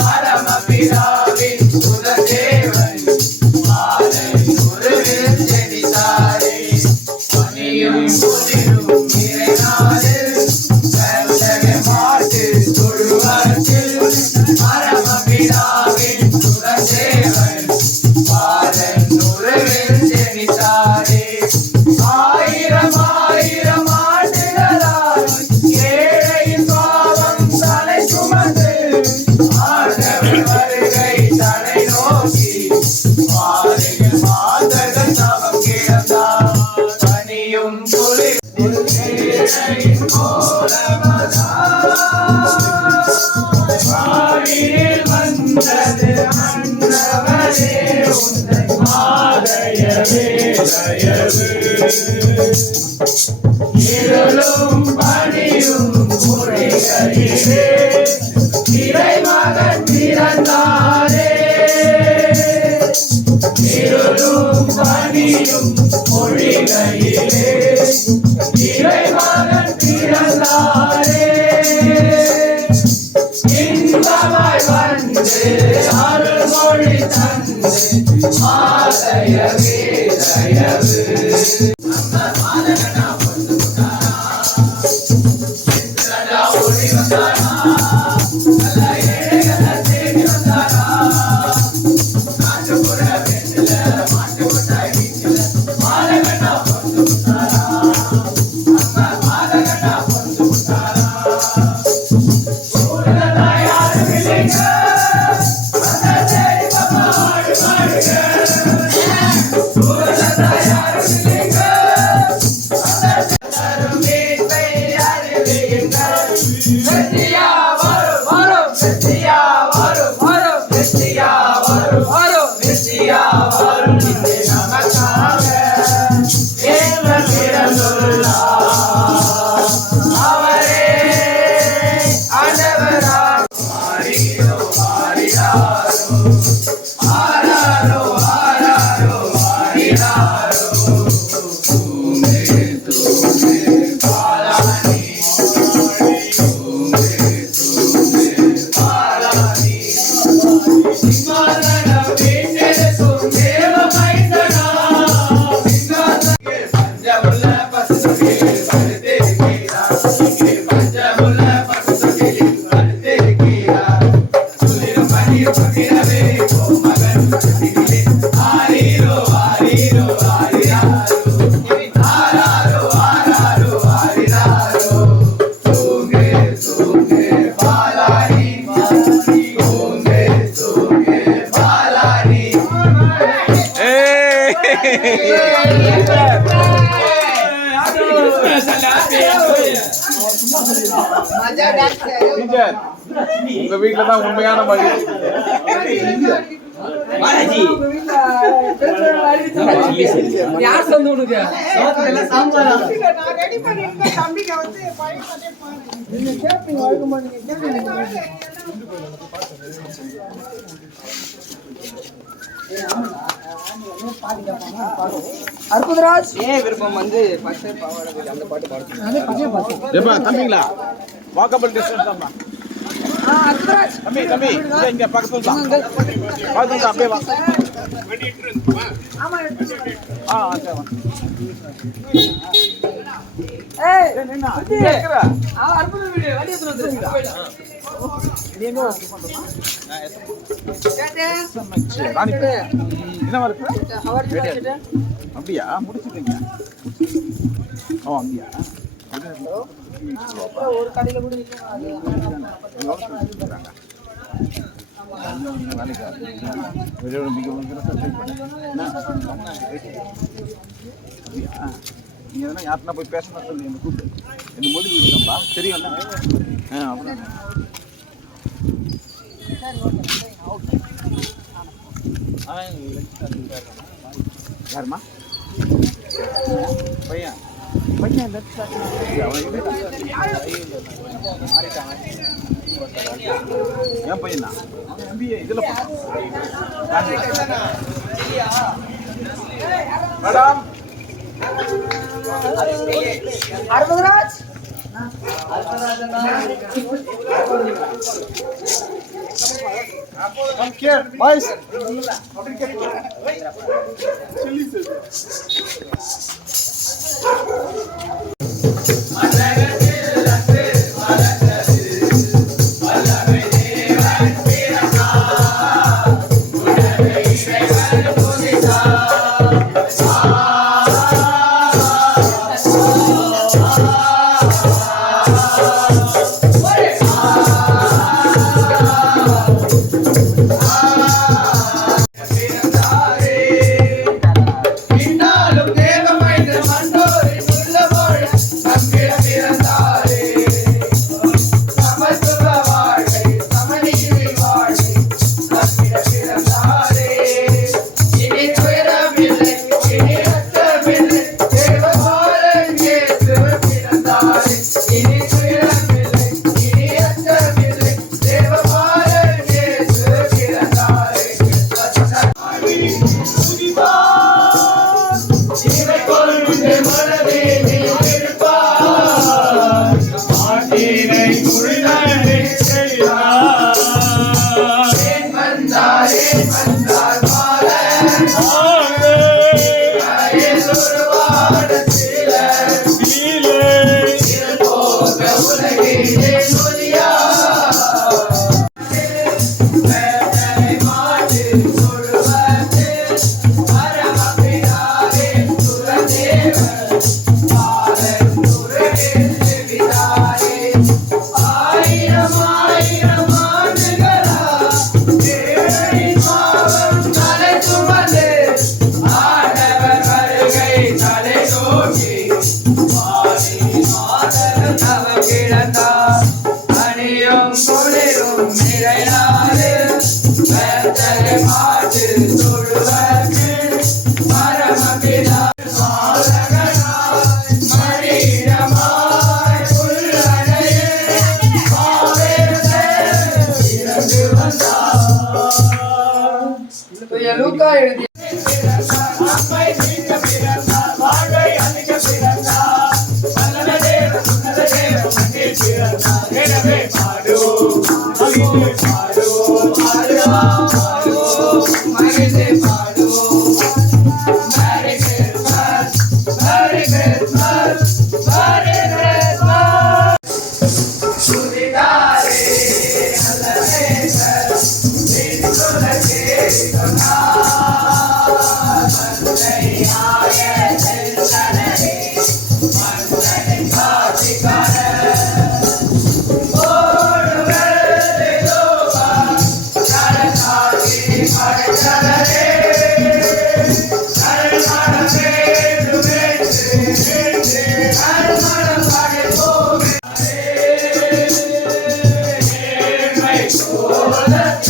பரமபிதாவின் சுததேவன் பாலன் உருவில் ஜெனித்தாரே பனியும் குளிரும் நிறைநாளில் கர்த்தக மாட்டு தொழுவத்தில் பரமபிதாவின் சுததேவன் பாலன் உருவில் ஜெனித்தாரே ஆயிரம் ஆயிரம் ஆண்டுகளாய் ஏழையின் பாவம் தலை சுமந்து ஆண்டவர் வருகை தலை நோக்கி பாதையில் மாதர்கள் தவம் கிடந்தார் பனியும் குளிரும் ஏழையின் கோலமதாய் வானில் வந்தது ஆண்டவரே உந்தன் மாதயவே தயவு இருளும் பனியும் பொழிகையிலே இறைமகன் பிறந்தாரே இருளும் பனியும் பொழிகையிலே இறைமகன் பிறந்தாரே இன்பமாய் வந்து அருள்மொழி தந்து மாதயவே தயவு உங்க வீட்டுல தான் உண்மையான மகிழ்ச்சி. அற்புதராஜ் விருப்பம் வந்து பச்சை பாவாடை அந்த பாட்டு பாடுறேன். தம்பிங்களா வாக்கபிள் டிஸ்டன்ஸ் தான்மா. அற்புதராஜ் தம்பி தம்பி இங்க பக்கத்துல தான் பக்கத்துல தான் அப்படியே வா. ஆமா சரி வா. ஏய் நின்னா கேக்குறா அற்புத வீடியோ வண்டி எடுத்து வந்துருங்க. இது எங்க வாங்கி பண்றோமா? ராணி என்ன இருக்கு? அப்படியா முடிச்சிட்டீங்க? ஓ அப்படியா? ஒரு கடையில கூட நீங்க எதனா யாருன்னா போய் பேசணும் சொல்லி என்ன கூப்பிட்டு என்ன மொழி வீடுதான்பா தெரியும்ல? அப்படின்னா யாருமா பையன் பையன் என் பையன் தான் MBA இதுல madam Arputharaj Come here, boys. இன்னாலும் தேவமைந்த மண்டோரின் உள்ளவாழ நம்மிடம் பிறந்தாரே. சமத்துவ வாழ்வை சமநீதி வாழ்வை நம்மிடம் பிறந்தாரே. இனி துயரமில்லை இனி ரத்தமில்லை தேவபாலன் இயேசு பிறந்தாரே. இனி துயரமில்லை இனி ரத்தமில்லை தேவபாலன் இயேசு பிறந்தாரே. இவை கொண்டு மனதே நினைப்பார் ஆட்டினை குழிதனை செய்தார். ஏன் வந்தார் பாலன் கையில் உருவாடத்தில போக உலகிலே நொதியா வேதனை மாட்டு சொல்வது பரமபிதாவே சுரதேவன் பாலன் உலகில் விதாரே. ஆயிரம் ஆயிரம் ஆண்டுகளா ஏழையின் பாவம் தலை சுமந்து ஆண்டவர் வருகை தலை நோக்கி வாரி மாதவன் தவம் கிடந்தார். அணியும் குளிரும் நிறைநாடு வேதனை மாட்டு தொழுவது பரமபிதா பாலகனாய் மனிதமாய் உள்ளடையே ஆவேசே இறந்து வந்தார். லூக்கா எழுதிய நம்மை நீக்க பிறந்தார் வாழ்வை அளிக்க பிறந்தார். வல்லன தேவன் உன்னத தேவன் மண்ணில் பிறந்தார். எனவே பாடுவோம் மகிழ்ந்து பாடுவோம் பாடுவோம் பாடுவோம் மகிழ்ந்து பாடுவோம். Merry Christmas, Merry Christmas, Merry Christmas. சுதிதாரே நல்ல நேசர் நின் குலத்தை சொன்னார். மந்தையாய செல்வனே மந்தனின் காட்சிக்காரர். ஓடுவது லோகா கடற்காட்சி படைத்தவரே. கருமணம் வேண்டும் என்று கருமணம் படைப்போமே. ஏழ்மை கோலத்தில்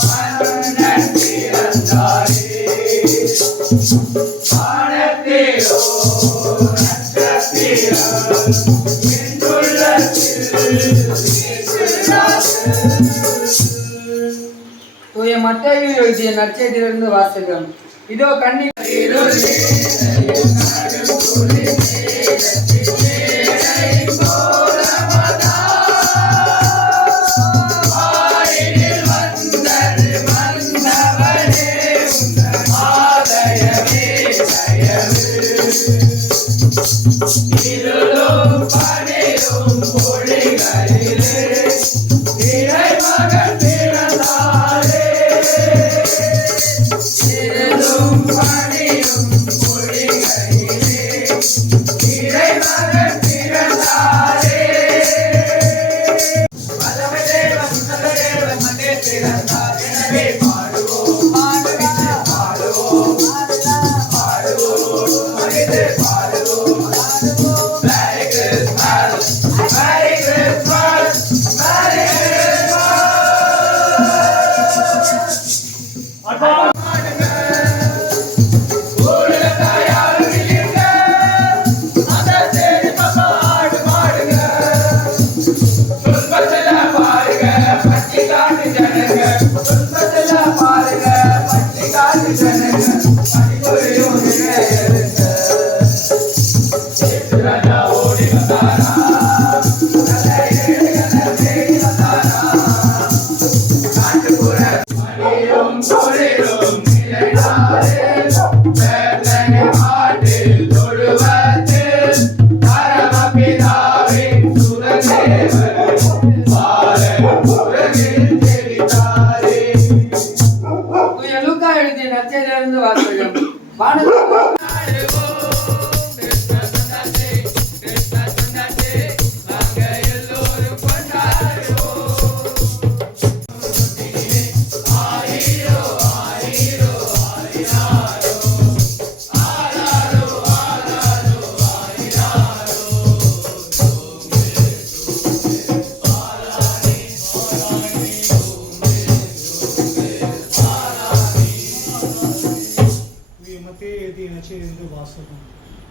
மன்னன் பிறந்தாரே. வானத்திலோ நட்சத்திரம் என் உள்ளத்தில் வீசுகிறது. தூய மத்தேயு எழுதிய நற்செய்தியிலிருந்து வாசகம். இதோ கண்ணி இருளும் பனியும் பொழிகளிலே இறைமகன் பிறந்தாரே. இருளும் பனியும் பொழிகளிலே இறைமகன் பிறந்தாரே. வல்லமை தேவன் உன்னத தேவன் மண்ணில் பிறந்தார். எனவே பாடுவோம் பாடுவோம் பாடுவோம் மகிழ்ந்து பாடுவோம். Merry Christmas, Merry Christmas, Merry Christmas.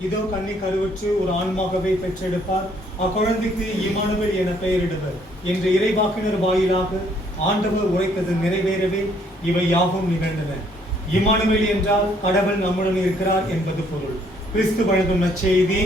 இதோ கன்னி கருவுற்று ஒரு ஆண்மகவை பெற்றெடுப்பார், அக்குழந்தைக்கு இம்மானுவேல் என பெயரிடுவர் என்று இறைவாக்கினர் வாயிலாக ஆண்டவர் உரைத்தது நிறைவேறவே இவை யாவும் நிகழ்ந்தன. இம்மானுவேல் என்றால் கடவுள் நம்முடன் இருக்கிறார் என்பது பொருள். கிறிஸ்து வழங்கும் நற்செய்தி.